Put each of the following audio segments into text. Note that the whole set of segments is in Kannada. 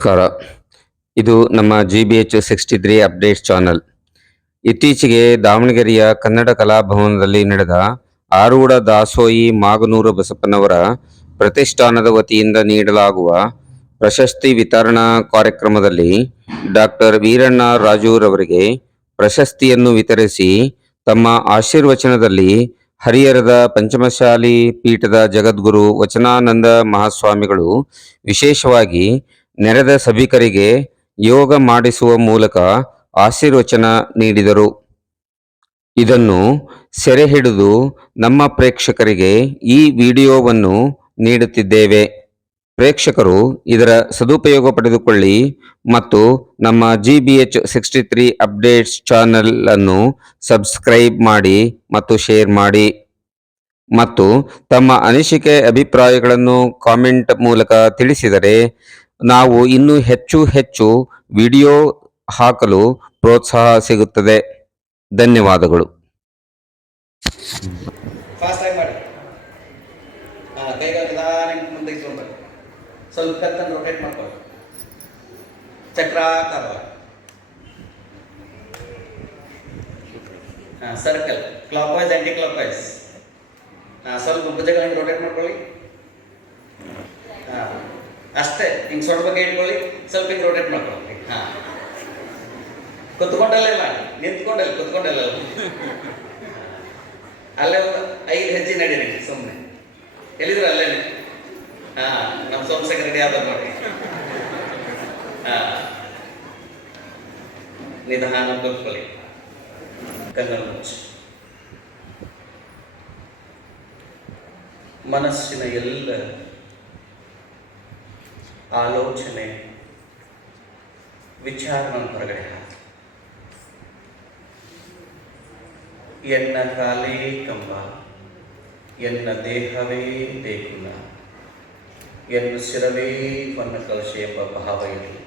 ನಮಸ್ಕಾರ. ಇದು ನಮ್ಮ G B H sixty three update channel ಇತ್ತೀಚೆಗೆ ದಾವಣಗೆರೆಯ ಕನ್ನಡ ಕಲಾಭವನದಲ್ಲಿ ನಡೆದ ಆರೂಢ ದಾಸೋಯಿ ಮಾಗನೂರು ಬಸಪ್ಪನವರ ಪ್ರತಿಷ್ಠಾನದ ವತಿಯಿಂದ ನೀಡಲಾಗುವ ಪ್ರಶಸ್ತಿ ವಿತರಣಾ ಕಾರ್ಯಕ್ರಮದಲ್ಲಿ ಡಾಕ್ಟರ್ ವೀರಣ್ಣ ರಾಜೂರವರಿಗೆ ಪ್ರಶಸ್ತಿಯನ್ನು ವಿತರಿಸಿ ತಮ್ಮ ಆಶೀರ್ವಚನದಲ್ಲಿ ಹರಿಹರದ ಪಂಚಮಶಾಲಿ ಪೀಠದ ಜಗದ್ಗುರು ವಚನಾನಂದ ಮಹಾಸ್ವಾಮಿಗಳು ವಿಶೇಷವಾಗಿ ನೆರೆದ ಸಭಿಕರಿಗೆ ಯೋಗ ಮಾಡಿಸುವ ಮೂಲಕ ಆಶೀರ್ವಚನ ನೀಡಿದರು. ಇದನ್ನು ಸೆರೆ ಹಿಡಿದು ನಮ್ಮ ಪ್ರೇಕ್ಷಕರಿಗೆ ಈ ವಿಡಿಯೋವನ್ನು ನೀಡುತ್ತಿದ್ದೇವೆ. ಪ್ರೇಕ್ಷಕರು ಇದರ ಸದುಪಯೋಗ ಪಡೆದುಕೊಳ್ಳಿ ಮತ್ತು ನಮ್ಮ G B H sixty three updates channel ಅನ್ನು ಸಬ್ಸ್ಕ್ರೈಬ್ ಮಾಡಿ ಮತ್ತು ಶೇರ್ ಮಾಡಿ. ಮತ್ತು ತಮ್ಮ ಅನಿಸಿಕೆ ಅಭಿಪ್ರಾಯಗಳನ್ನು ಕಾಮೆಂಟ್ ಮೂಲಕ ತಿಳಿಸಿದರೆ ನಾವು ಇನ್ನೂ ಹೆಚ್ಚು ಹೆಚ್ಚು ವಿಡಿಯೋ ಹಾಕಲು ಪ್ರೋತ್ಸಾಹ ಸಿಗುತ್ತದೆ. ಧನ್ಯವಾದಗಳು. ಸ್ವಲ್ಪ ರೊಟೇಟ್ ಮಾಡ್ಕೊಳ್ಳಿ. ಚಕ್ರಾಕಾರವಾಗಿ. Circle clockwise anticlockwise ಹಾಂ ಸ್ವಲ್ಪ ಭುಜಗಳನ್ನು ರೊಟೇಟ್ ಮಾಡ್ಕೊಳ್ಳಿ. ಹಾಂ ಅಷ್ಟೇ, ಹಿಂಗೆ ಸೊಟ್ಟ ಬಗ್ಗೆ ಇಟ್ಕೊಳ್ಳಿ, ಸ್ವಲ್ಪ ಹಿಂಗೆ ರೊಟೇಟ್ ಮಾಡ್ಕೊಳ್ಳಿ. ಹಾಂ ಕುತ್ಕೊಂಡಲ್ಲೇ ಮಾಡಿ ನಿಂತ್ಕೊಂಡಲ್ಲಿ, ಕುತ್ಕೊಂಡಲ್ಲ ಅಲ್ಲೇ ಒಂದು ಐದು ಹೆಜ್ಜೆ ನಡೀರಿ ಸುಮ್ಮನೆ ಎಲ್ಲಿದ್ರು ಅಲ್ಲೇನೆ? ಹಾಂ ನಮ್ಮ ಸೋಮಸಂಗ ರೆಡಿ ಆದ ನೋಡಿ ಹಾಂ ನಿಧಾನ ಕೂತ್ಕೊಳ್ಳಿ. ಕಲ್ಲು ಮುಚ್ಚಿ. ಮನಸ್ಸಿನ ಎಲ್ಲ ಆಲೋಚನೆ, ವಿಚಾರವನ್ನು ಹೊರಗಡೆ ಹಾಕಿ. ಎನ್ನ ಕಾಲೇ ಕಂಬ, ಎನ್ನ ದೇಹವೇ ದೇಗುಲ ಎನ್ನು ಶಿರವೇ ವನ್ನ ಕಲಶ ಎಂಬ ಭಾವ ಇರಲಿ.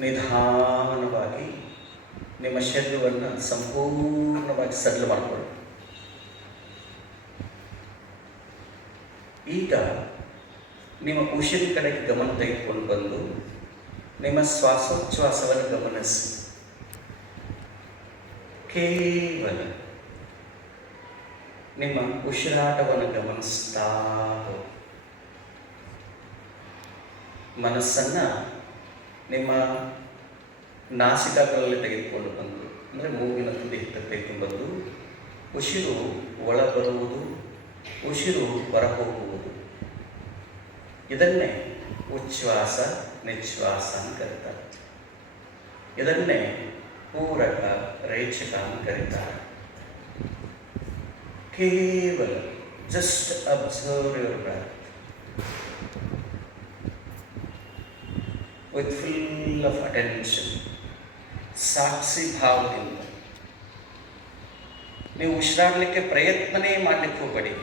ನಿಧಾನವಾಗಿ ನಿಮ್ಮ ಶರೀರವನ್ನು ಸಂಪೂರ್ಣವಾಗಿ ಸಡ್ಲು ಮಾಡಿಕೊಳ್ಳಿ. ಈಗ ನಿಮ್ಮ ಉಸಿರಿನ ಕಡೆಗೆ ಗಮನ ತೆಗೆದುಕೊಂಡು ಬಂದು ನಿಮ್ಮ ಶ್ವಾಸೋಚ್ಛ್ವಾಸವನ್ನು ಗಮನಿಸಿ. ಕೇವಲ ನಿಮ್ಮ ಉಸಿರಾಟವನ್ನು ಗಮನಿಸ್ತಾ ಮನಸ್ಸನ್ನ ನಿಮ್ಮ ನಾಸಿಕಗಳಲ್ಲಿ ತೆಗೆದುಕೊಂಡು ಬಂದು, ಅಂದರೆ ಮೂಗಿನ ತುದಿ ಹಿತ್ತ ತೆಗೆದುಕೊಂಡು ಬಂದು, ಉಸಿರು ಒಳ ಬರುವುದು ಉಸಿರು ಹೊರಹೋಗುವುದು. ಇದನ್ನೇ ಉಚ್ಛ್ವಾಸ ನಿಶ್ವಾಸ ಅಂತ ಕರೀತಾರೆ. ಇದನ್ನೇ ಪೂರಕ ರೇಚಕ ಅಂತ ಕರೀತಾರೆ. ಕೇವಲ just observe your breath with full of attention ಸಾಕ್ಷಿ ಭಾವದಿಂದ. ನೀವು ಉಸಿರಾಡಲಿಕ್ಕೆ ಪ್ರಯತ್ನನೇ ಮಾಡಲಿಕ್ಕೆ ಹೋಗಬೇಡಿ.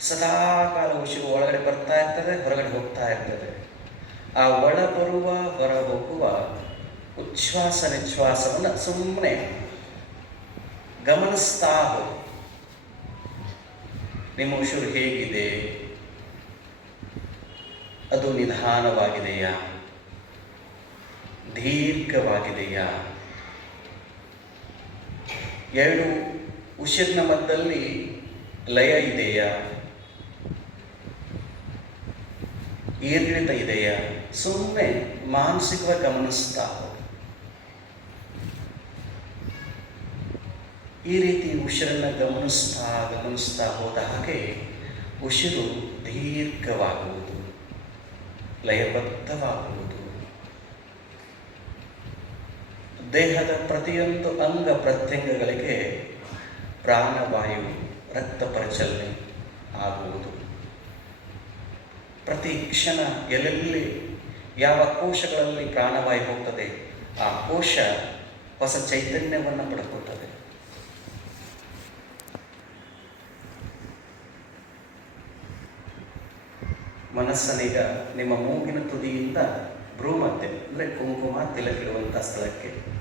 ಸದಾ ಕಾಲ ಉಸಿರು ಒಳಗಡೆ ಬರ್ತಾ ಇರ್ತದೆ, ಹೊರಗಡೆ ಹೋಗ್ತಾ ಇರ್ತದೆ. ಆ ಒಳ ಬರುವ, ಹೊರ ಹೋಗುವ ಉಚ್ಛ್ವಾಸ ನಿಶ್ವಾಸವನ್ನು ಸುಮ್ಮನೆ ಗಮನಿಸ್ತಾ ಹೋಗಿ. ನಿಮ್ಮ ಉಸಿರು ಹೇಗಿದೆ? ಅದು ನಿಧಾನವಾಗಿದೆಯಾ? ದೀರ್ಘವಾಗಿದೆಯಾ? ಎರಡು ಉಸಿರಿನ ಮಧ್ಯದಲ್ಲಿ ಲಯ ಇದೆಯಾ? ಏರಿಳಿತ ಇದೆಯಾ? ಸುಮ್ಮನೆ ಮಾನಸಿಕವಾಗಿ ಗಮನಿಸ್ತಾ ಈ ರೀತಿ ಉಸಿರನ್ನು ಗಮನಿಸ್ತಾ ಗಮನಿಸ್ತಾ ಹೋದ ಹಾಗೆ ಉಸಿರು ದೀರ್ಘವಾಗುವುದು, ಲಯಬದ್ಧವಾಗುವುದು. ದೇಹದ ಪ್ರತಿಯೊಂದು ಅಂಗ ಪ್ರತ್ಯಂಗಗಳಿಗೆ ಪ್ರಾಣವಾಯು, ರಕ್ತ ಪರಿಚಲನೆ ಆಗುವುದು. ಪ್ರತಿ ಕ್ಷಣ ಎಲ್ಲೆಲ್ಲಿ ಯಾವ ಕೋಶಗಳಲ್ಲಿ ಪ್ರಾಣವಾಯು ಹೋಗ್ತದೆ, ಆ ಕೋಶ ಹೊಸ ಚೈತನ್ಯವನ್ನು ಪಡ್ಕೊಳ್ತದೆ. ಮನಸ್ಸನೀಗ ನಿಮ್ಮ ಮೂಗಿನ ತುದಿಯಿಂದ ಭ್ರೂಮತ್ತೆ ಮಧ್ಯ ಅಂದರೆ ಕುಂಕುಮ ತಿಲಕಿಡುವಂಥ ಸ್ಥಳಕ್ಕೆ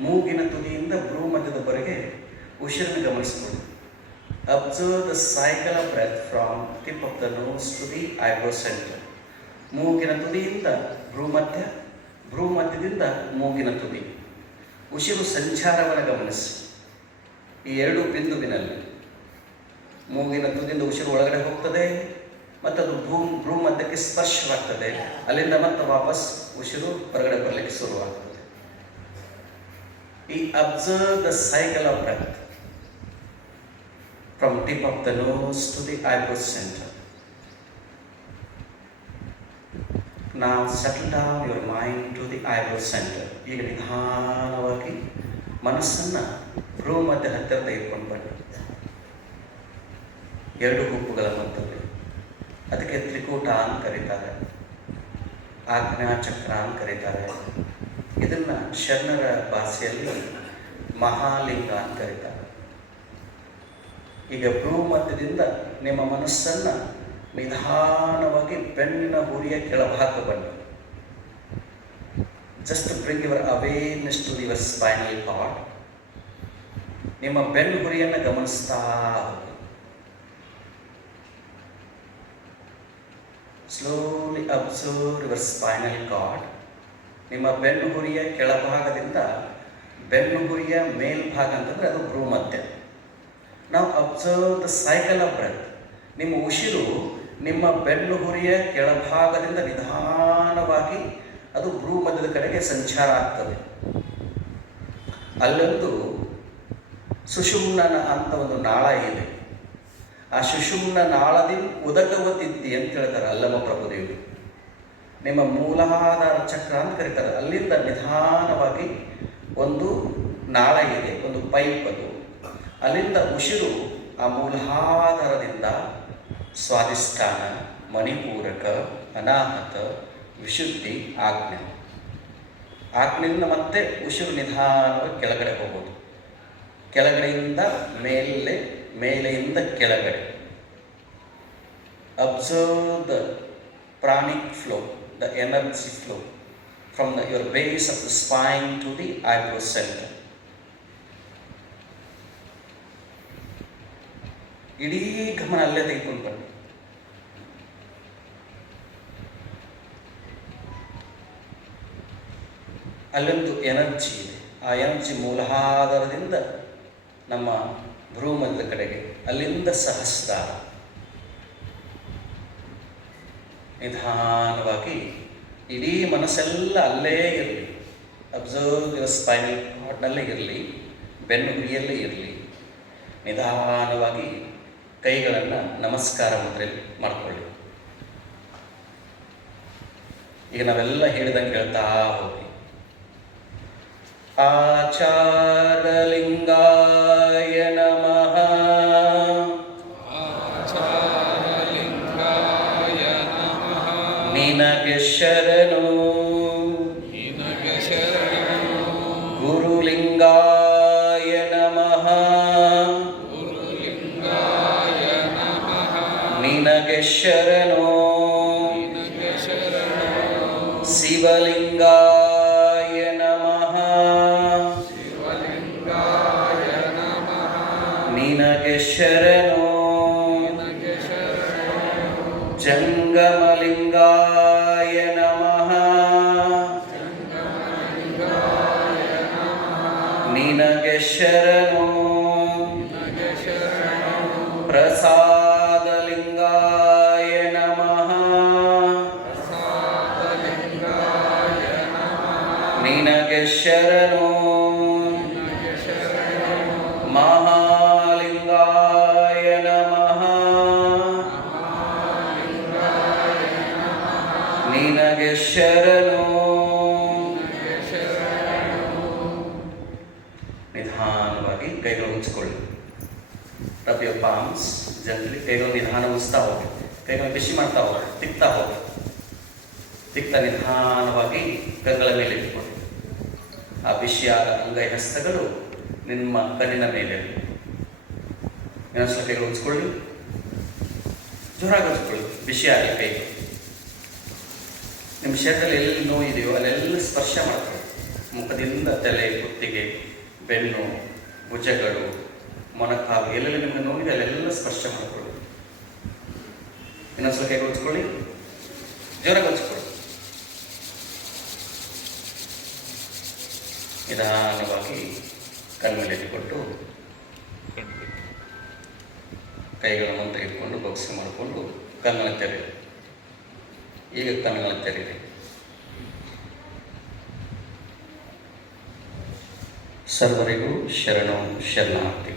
ಮೂಗಿನ ತುದಿಯಿಂದ ಭ್ರೂ ಮಧ್ಯದವರೆಗೆ ಉಸಿರನ್ನು ಗಮನಿಸಬಹುದು observe the cycle of breath from tip of the nose to the eyebrow centre ಮೂಗಿನ ತುದಿಯಿಂದ ಭ್ರೂ ಮಧ್ಯ, ಭ್ರೂ ಮಧ್ಯದಿಂದ ಮೂಗಿನ ತುದಿ. ಉಸಿರು ಸಂಚಾರವನ್ನು ಗಮನಿಸಿ. ಈ ಎರಡು ಬಿಂದುವಿನಲ್ಲಿ ಮೂಗಿನ ತುದಿಯಿಂದ ಉಸಿರು ಒಳಗಡೆ ಹೋಗ್ತದೆ ಮತ್ತು ಅದು ಭ್ರೂ ಭ್ರೂ ಮಧ್ಯಕ್ಕೆ ಸ್ಪರ್ಶವಾಗ್ತದೆ. ಅಲ್ಲಿಂದ ಮತ್ತೆ ವಾಪಸ್ ಉಸಿರು ಹೊರಗಡೆ ಬರಲಿಕ್ಕೆ ಶುರುವಾಗ್ತದೆ. ಈ observe the cycle of breath from tip of the nose to the eyebrow center. Now settle down your mind to the eyebrow center. ಈಗ ನಿಧಾನವಾಗಿ ಮನಸ್ಸನ್ನು ಭ್ರೂ ಮಧ್ಯ ಹತ್ತಿರ ತೆಗೆದುಕೊಂಡು ಬನ್ನಿ ಎರಡು ಗುಂಪುಗಳ ಮಧ್ಯದಲ್ಲಿ ಅದಕ್ಕೆ ತ್ರಿಕೂಟ ಅಂತ ಕರೀತಾರೆ ಆಜ್ಞಾ ಚಕ್ರ ಅಂತ ಕರೀತಾರೆ ಇದನ್ನ ಶರಣರ ಭಾಷೆಯಲ್ಲಿ ಮಹಾಲಿಂಗ ಅಂತ ಕರೀತಾರೆ. ಈಗ ಭ್ರೂ ಮಧ್ಯದಿಂದ ನಿಮ್ಮ ಮನಸ್ಸನ್ನು ನಿಧಾನವಾಗಿ ಬೆನ್ನಿನ ಹುರಿಯ ಕೆಳಭಾಗ ಬನ್ನಿ. Just bring your awareness to your spinal cord ನಿಮ್ಮ ಬೆನ್ನು ಹುರಿಯನ್ನು ಗಮನಿಸ್ತಾ ಹೋಗಿ. Slowly observe your spinal cord ನಿಮ್ಮ ಬೆನ್ನುಹುರಿಯ ಕೆಳಭಾಗದಿಂದ ಬೆನ್ನುಹುರಿಯ ಮೇಲ್ಭಾಗ ಅಂತಂದರೆ ಅದು ಭ್ರೂಮಧ್ಯ ನಾವು observe the cycle of breath ನಿಮ್ಮ ಉಸಿರು ನಿಮ್ಮ ಬೆನ್ನುಹುರಿಯ ಕೆಳಭಾಗದಿಂದ ನಿಧಾನವಾಗಿ ಅದು ಭ್ರೂಮಧ್ಯದ ಕಡೆಗೆ ಸಂಚಾರ ಆಗ್ತದೆ. ಅಲ್ಲೊಂದು ಸುಷುಮ್ನನ ಅಂತ ಒಂದು ನಾಳ ಇದೆ. ಆ ಸುಷುಮ್ನ ನಾಳದಿಂದ ಉದಕವತಿದ್ದಿ ಅಂತ ಹೇಳ್ತಾರೆ ಅಲ್ಲಮ್ಮ ಪ್ರಭುದೇವರು. ನಿಮ್ಮ ಮೂಲಾಧಾರ ಚಕ್ರ ಅಂತ ಕರೀತಾರೆ. ಅಲ್ಲಿಂದ ನಿಧಾನವಾಗಿ ಒಂದು ನಾಳ ಇದೆ, ಒಂದು ಪೈಪ್ ಅದು. ಅಲ್ಲಿಂದ ಉಸಿರು ಆ ಮೂಲಾಧಾರದಿಂದ ಸ್ವಾಧಿಷ್ಠಾನ, ಮಣಿಪೂರಕ, ಅನಾಹತ, ವಿಶುದ್ಧಿ, ಆಜ್ಞೆ. ಆಜ್ಞೆಯಿಂದ ಮತ್ತೆ ಉಸಿರು ನಿಧಾನವಾಗಿ ಕೆಳಗಡೆ ಹೋಗೋದು. ಕೆಳಗಡೆಯಿಂದ ಮೇಲೆ, ಮೇಲೆಯಿಂದ ಕೆಳಗಡೆ. Observe the pranic flow the energy flow from the your base of the spine to the eyebrow centre ಇಡೀ ಗಮನ ಅಲ್ಲೇ ತೆಗೆದುಕೊಂಡು ಬನ್ನಿ. ಅಲ್ಲೊಂದು ಎನರ್ಜಿ ಇದೆ. ಆ ಎನರ್ಜಿ ಮೂಲಾಧಾರದಿಂದ ನಮ್ಮ ಭ್ರೂಮದ ಕಡೆಗೆ, ಅಲ್ಲಿಂದ ಸಹಸ್ರಾರ. ನಿಧಾನವಾಗಿ ಇಡೀ ಮನಸ್ಸೆಲ್ಲ ಅಲ್ಲೇ ಇರಲಿ. ಅಬ್ಸರ್ವ್ ಯುವರ್ ಸ್ಪೈನಲ್ ಕಾರ್ಡ್ನಲ್ಲೇ ಇರಲಿ, ಬೆನ್ನು ಗುರಿಯಲ್ಲೇ ಇರಲಿ. ನಿಧಾನವಾಗಿ ಕೈಗಳನ್ನು ನಮಸ್ಕಾರ ಮುದ್ರೆಯಲ್ಲಿ ಮಾಡ್ಕೊಳ್ಳಿ. ಈಗ ನಾವೆಲ್ಲ ಹೇಳಿದಂಗೆ ಹೇಳ್ತಾ ಹೋಗಿ. ಆಚಾರಲಿಂಗಾಯ ನಮಃ ನಿನಗೆ ಶರಣು ನಿನಗೆ ಶರಣು ಗುರುಲಿಂಗಾಯ ನಮಃ ಗುರುಲಿಂಗಾಯ ನಮಃ ನಿನಗೆ ಶರಣು ನಿನಗೆ ಶರಣು ಶಿವಲಿಂಗಾಯ ನಿನಗೆ ಉಜ್ತಾ ಹೋಗಿ ಕೈಗಳು ಬಿಸಿ ಮಾಡ್ತಾ ಹೋಗ, ತಿಕ್ತಾ ಹೋಗ. ತಿಕ್ತಾ ನಿಧಾನವಾಗಿ ಕಂಗಳ ಮೇಲೆ ಇಟ್ಕೊಳ್ಳಿ ಆ ಬಿಸಿಯಾದ ಅಂಗೈ ಹಸ್ತಗಳು ನಿಮ್ಮ ಕಣ್ಣಿನ ಮೇಲೆ ಇನ್ನೊಂದ್ಸಲ ಕೈಗಳು ಉಜ್ಕೊಳ್ಳಿ. ಜೋರಾಗಿ ಉಜ್ಕೊಳ್ಳಿ. ಬಿಸಿಯಾಗಿ ಕೈ. ನಿಮ್ಮ ಶರೀರದಲ್ಲಿ ಎಲ್ಲಿ ನೋವು ಇದೆಯೋ ಅಲ್ಲೆಲ್ಲ ಸ್ಪರ್ಶ ಮಾಡ್ಕೊಳ್ಳಿ ಮುಖದಿಂದ ತಲೆ, ಕುತ್ತಿಗೆ, ಬೆನ್ನು, ಭುಜಗಳು, ಮೊಣಕಾಲು ಎಲ್ಲೆಲ್ಲಿ ನಿಮಗೆ ನೋವಿದೆ ಅಲ್ಲೆಲ್ಲ ಇನ್ನೊಂದ್ಸಲ ಕೈ ಹೊಚ್ಕೊಳ್ಳಿ ಜೋರಾಗಿ ಹೊಚ್ಕೊಳ್ಳಿ ನಿಧಾನವಾಗಿ ಕಣ್ಮೇಲೆ ಇಟ್ಟುಕೊಟ್ಟು ಕೈಗಳನ್ನು ತೆಗೆದುಕೊಂಡು ಬೊಕ್ಸ್ ಮಾಡಿಕೊಂಡು ಕಣ್ಣನ್ನು ತೆರೆಯಿರಿ ಈಗ ಕಣ್ಣನ್ನು ತೆರೀರಿ ಸರ್ವರಿಗೂ ಶರಣು ಶರಣಾರ್ಥಿಗಳು